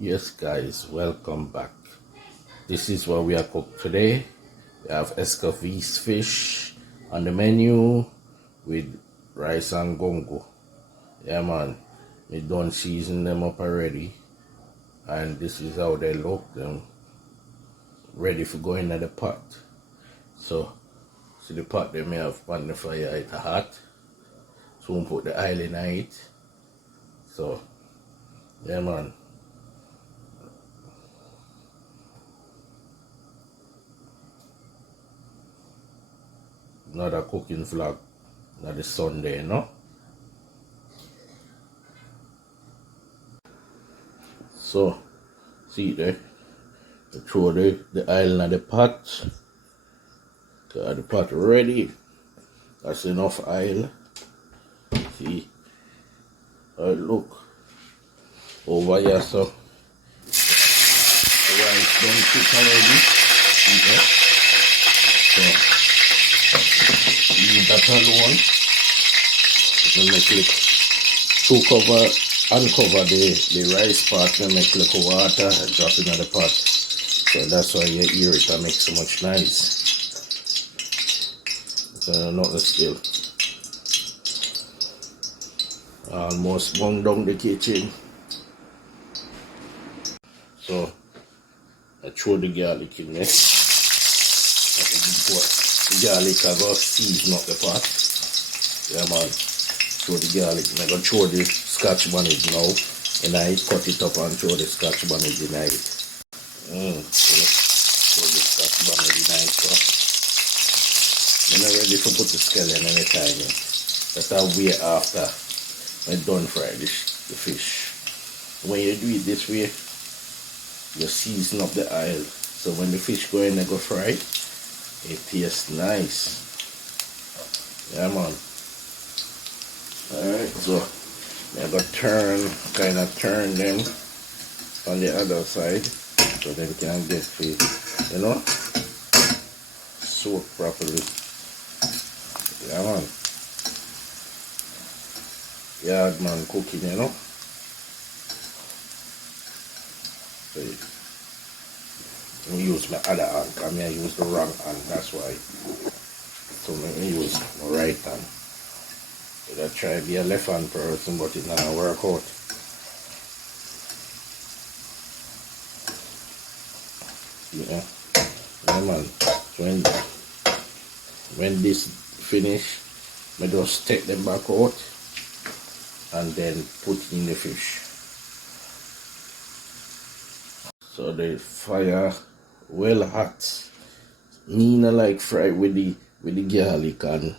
Yes guys, welcome back. This is what we are cooked today. We have escovitch fish on the menu with rice and gungo. Yeah man, we done season them up already, and this is how they look. Them ready for going in the pot. So see the pot they may have on the fire, it's hot. Soon put the oil in it. So yeah man. Another cooking vlog. Another Sunday, no? So see there. Throw the oil in the pot. Got the pot ready. That's enough oil. See how it look over here. So the rice done cook already. Okay. So leave that alone. Then make it uncover the rice pot, then make a little water and drop it in the pot. So that's why you hear it and make so much noise. So nothing still. Almost bung down the kitchen. So I throw the garlic in there. The garlic I go season up the pot. Yeah man. Throw the garlic. I'm gonna throw the scotch bonnet now. And I cut it up and throw the scotch bonnet in it. So throw the scotch bonnet in it. So I'm not ready to put the skeleton anytime. That's how we after I done fry the fish. When you do it this way, you season up the oil. So when the fish go in and go fry, it tastes nice. Yeah man. Alright, so I'm gonna kind of turn them on the other side so they can get fit, you know, soak properly. Yeah man. Yard man cooking, you know. So I use my other hand, I mean I use the wrong hand, that's why. So I use my right hand. So I try to be a left hand person, but it not work out. Yeah, yeah man. So when this finish, I just take them back out and then put in the fish. So the fire well hot. Me not like fry with the garlic and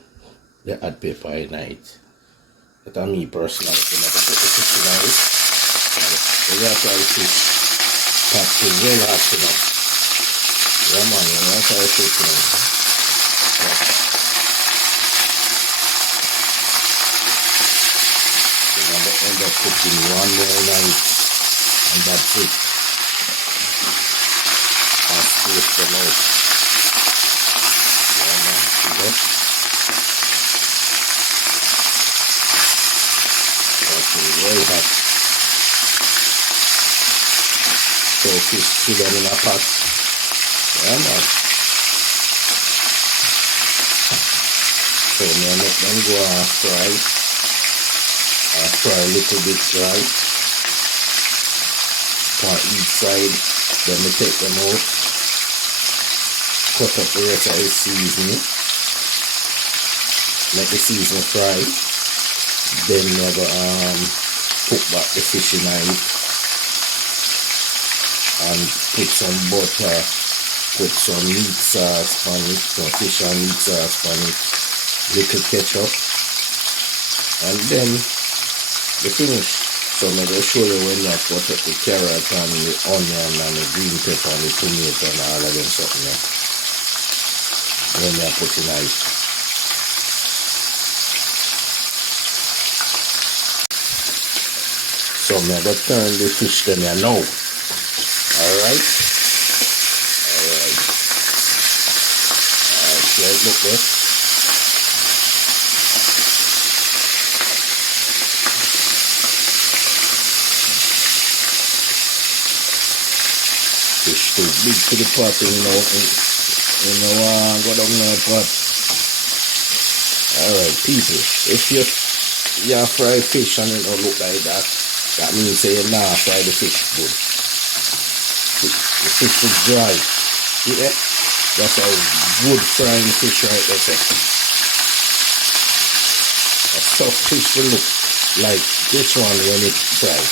the hot pepper in it. That's me personally. So I put the fish in it. So that's why the fish packed in well hot enough. Yeah man, that's how the fish in it. So I'm going to end up cooking one more night and that's it. I'll taste them out. Yeah man, see that? Well hot. So fish see them in a pot. Yeah man. So I make them go and fry. Fry a little bit right on each side. Then we take them out. Cut up the rest of the seasoning. Let the seasoning fry. Then we're going to put back the fish in it and put some butter, put some meat sauce on it, some fish and meat sauce on it, little ketchup, and then the finish. So I'm going to show you when you cut up the carrot and the onion and the green pepper and the tomato and all of them something there. When you put in it. So I'm going to turn the fish them here now. Alright. So it look there. Fish too big for the pot, go down in the pot. Alright, people, if you fry fish and it don't look like that, that means say you not fry the fish good. The fish is dry. See that? That's a good frying fish right there. A soft fish will look like this one when it's fried.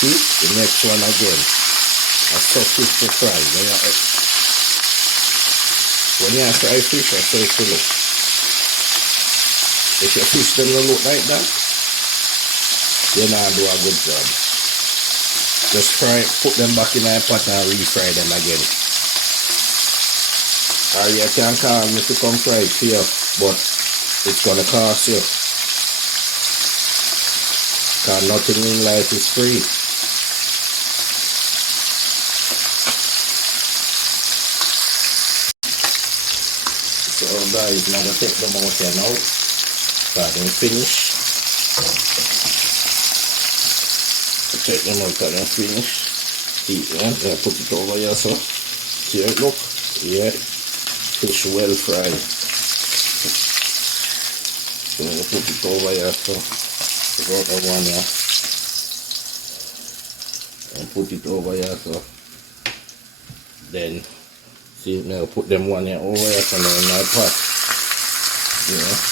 See? The next one again. A soft fish to fry. When you fry fish, that's how it will look. If your fish doesn't look like that, you not do a good job. Just put them back in a pot and refry them again. Or you can call me to come fry it for you, but it's gonna cost you. Because nothing in life is free. So guys, now I take them out here now. Got them finished. Take them out and finish. See them, I put it over here so. See how it look? Yeah. Fish well fried. So I put it over here so. Got the one here. And put it over here so. Then see now put them one here over here so now in my pot. Yeah.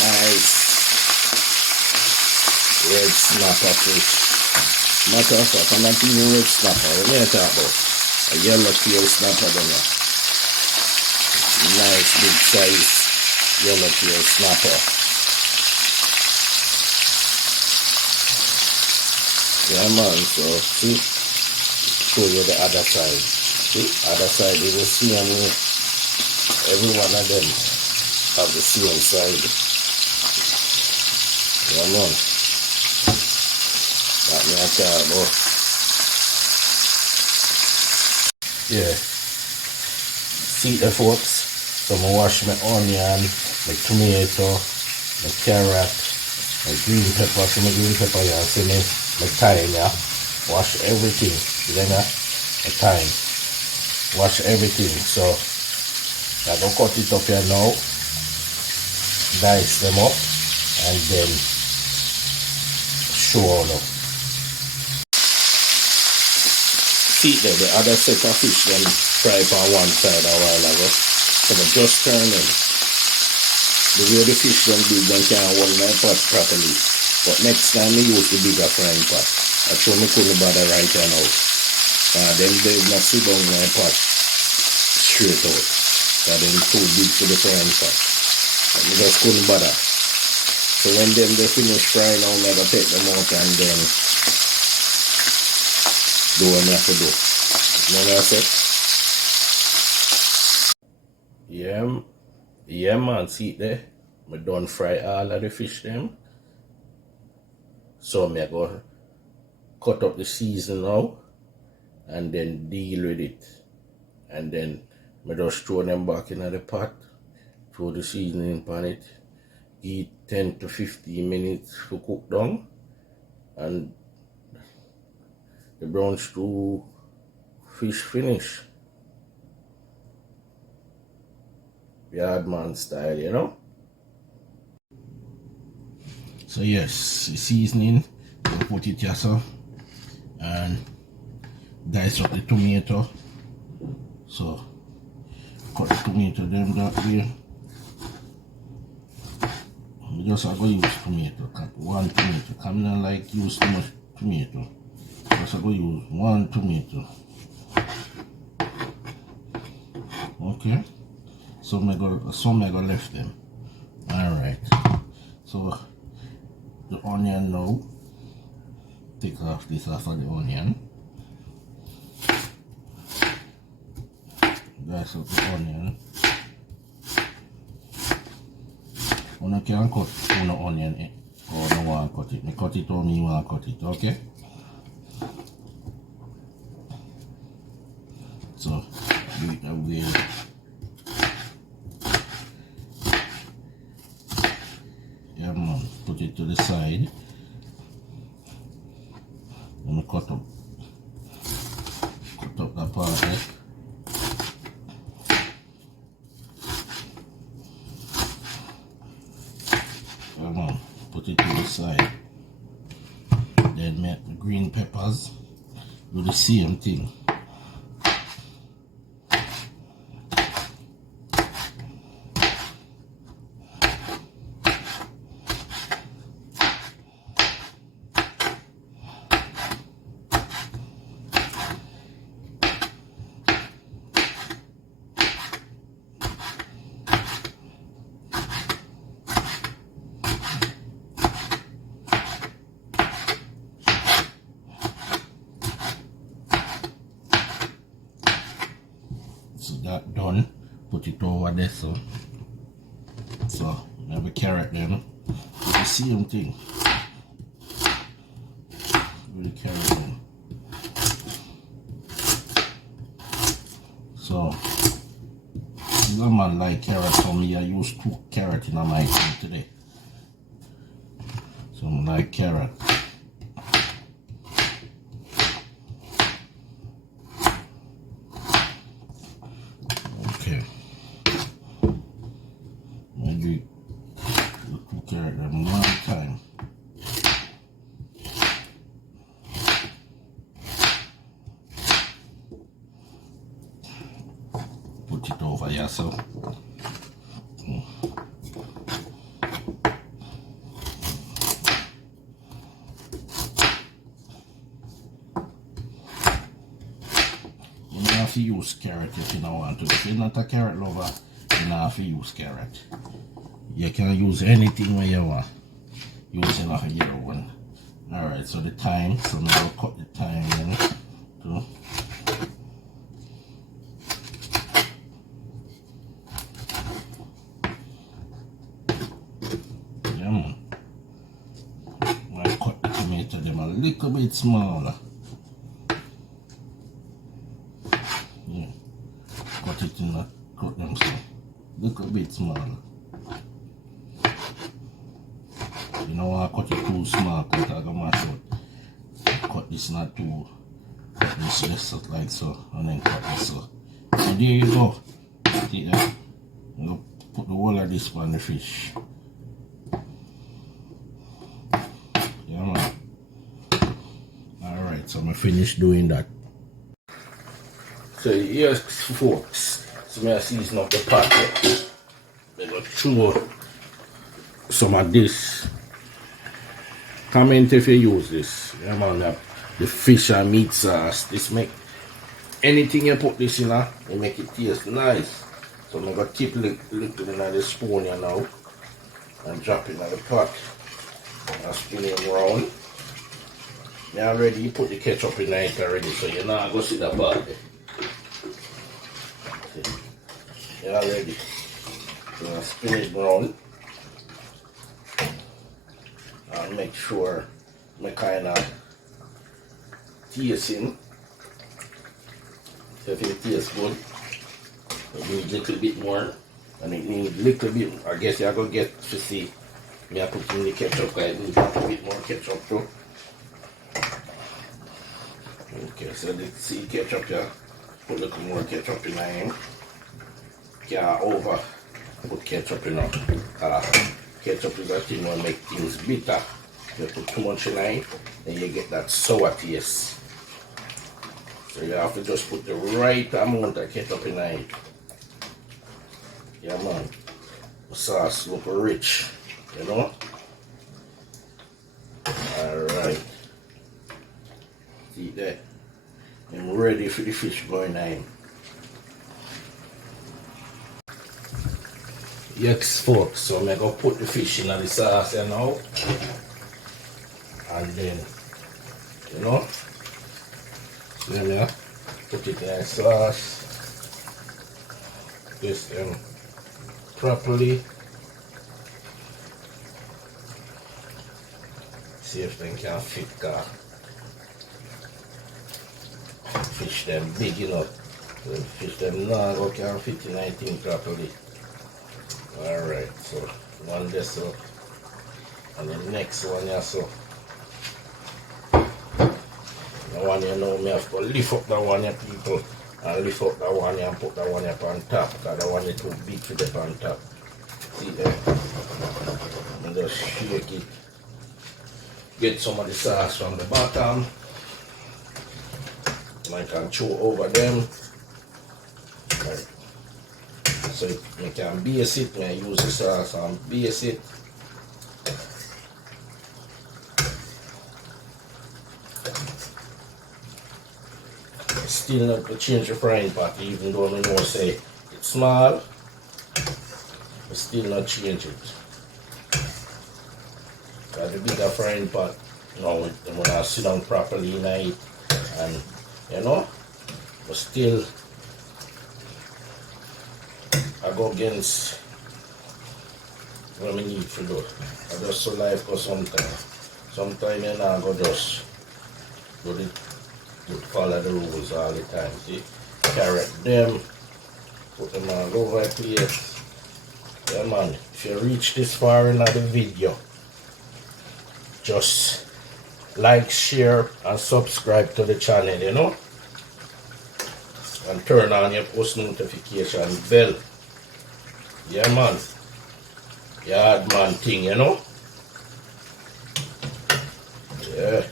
Nice red snapper fish. Matter of fact, I'm not even red snapper. What are you talking about? A yellow tail snapper down there. Nice big size yellow tail snapper. Yeah man, so see, show you the other side. See, other side is the same way. Every one of them have the same side. Yeah man. That me a talk about. Yeah. See the folks. So I wash my onion, my tomato, my carrot, my green pepper. See my green pepper here. See my thyme here. Wash everything. See them here? My thyme. Wash everything. So I go cut it up here now. Dice them up and then show all up. See there, the other set of fish then fry on one side a while ago. So I just turn them. The way the fish them big, then can't hold my pot properly. But next time I use the bigger frying pot. I show me couldn't bother right now. Then they not sit down my pot straight out. Because then too big for the frying pot. I just couldn't bother. So when them they finish frying now, I gotta take them out and then do what I have to do. You know what I said? Yeah man, see it there? I done fry all of the fish them. So I go cut up the season now and then deal with it. And then I just throw them back in the pot, throw the seasoning on it, give 10 to 15 minutes to cook down, and the brown stew fish finish. Yardman style, you know. So yes, the seasoning, we'll put it here so, and dice up the tomato. So cut the tomato them that way. I just go use tomato, one tomato. I'm not like use too much tomato. Just go use one tomato. Okay. Some I go left them. Alright. So the onion now. Take off this off of the onion. Dice up the onion. You can cut one onion or no one cut it. I cut it or me want cut it, okay? So do it that way. Yeah man, put it to the side. And cut up that part there. Yeah man, put it to the side. Then make the green peppers. Do the same thing. So that done, put it over there. So have a carrot then. Do the same thing. Do the carrot then. So the man like carrot, for me I use 2 carrots in my thing today. So I like carrot. Okay. I do the 2 carrots in one time. Put it over here so. You don't have to use carrot if you don't want to. If you're not a carrot lover, you don't have to use carrot. You can use anything when you want. Using a yellow one. Alright, so the thyme, so I'm going to cut the thyme in too. Yeah man. I cut the tomato them a little bit smaller. Yeah. Cut it in the cut them so little bit smaller. You know I cut it too small because I got my short. Cut this not too, cut this just like so, and then cut this so. So there you go. See that? You put the whole of this on the fish. Yeah man. Alright, so I'm finished doing that. So here's folks. So I season up the pot here. I'm going to throw some of this. Comment if you use this. Yeah man, the fish and meat sauce. This make anything you put this in, it make it taste nice. So I'm gonna keep little in the spoon here now and drop it in the pot. And spin it around. Now already you put the ketchup in it already, so you're not gonna see that part there. You're ready. So I spin it around. And make sure my kind of tasting. So if it tastes good, it needs a little bit more, and it needs a little bit. I guess you're gonna get to see me. I put in the ketchup, I need a bit more ketchup too. Okay, so let's see ketchup here. Put a little more ketchup in there. Can't over put ketchup in there. Ketchup is a thing that make things bitter. You put too much in it, then you get that sour taste. So you have to just put the right amount of ketchup in it. Yeah man, the sauce look rich, you know? Alright. See that? I'm ready for the fish going in. Yes folks, so I'm going to put the fish in the sauce here now. And then, you know, then put it in the sauce. Twist them properly. See if they can fit fish them big enough. The fish them now go can fit in I think properly. Alright, so one this up and the next one here so. The one you know me have to lift up that one here people and lift up that one here and put that one here on top because that one is too big to get on top. See there? And just shake it. Get some of the sauce from the bottom. And I can chew over them. Right. So you can base it, I use the sauce and base it. Still not to change the frying pot even though I know say it's small. I still not change it. Because the bigger frying pot, you know, when I sit down properly in it and you know, but still I go against what I need to do. I just so life go sometimes. Sometimes you know I go just do the follow the rules all the time. See? Carrot them, put them all over the place. Yeah man, if you reach this far in the video, just like, share and subscribe to the channel, you know. And turn on your post notification bell. Yeah man. Yard man thing, you know. Yeah.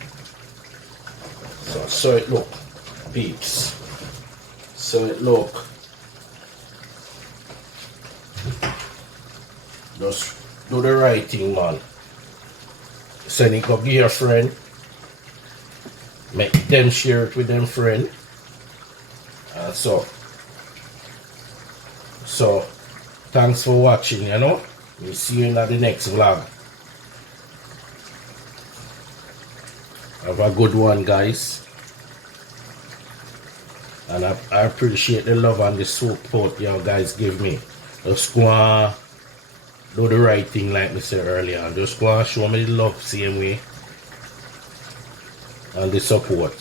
So it look, peeps. So it look. Just do the right thing, man. Send it up to your friend. Make them share it with them friend. And so thanks for watching, you know. We'll see you in the next vlog. Have a good one, guys. And I appreciate the love and the support you guys give me. Just go and do the right thing like I said earlier. And just go and show me the love same way. And the support.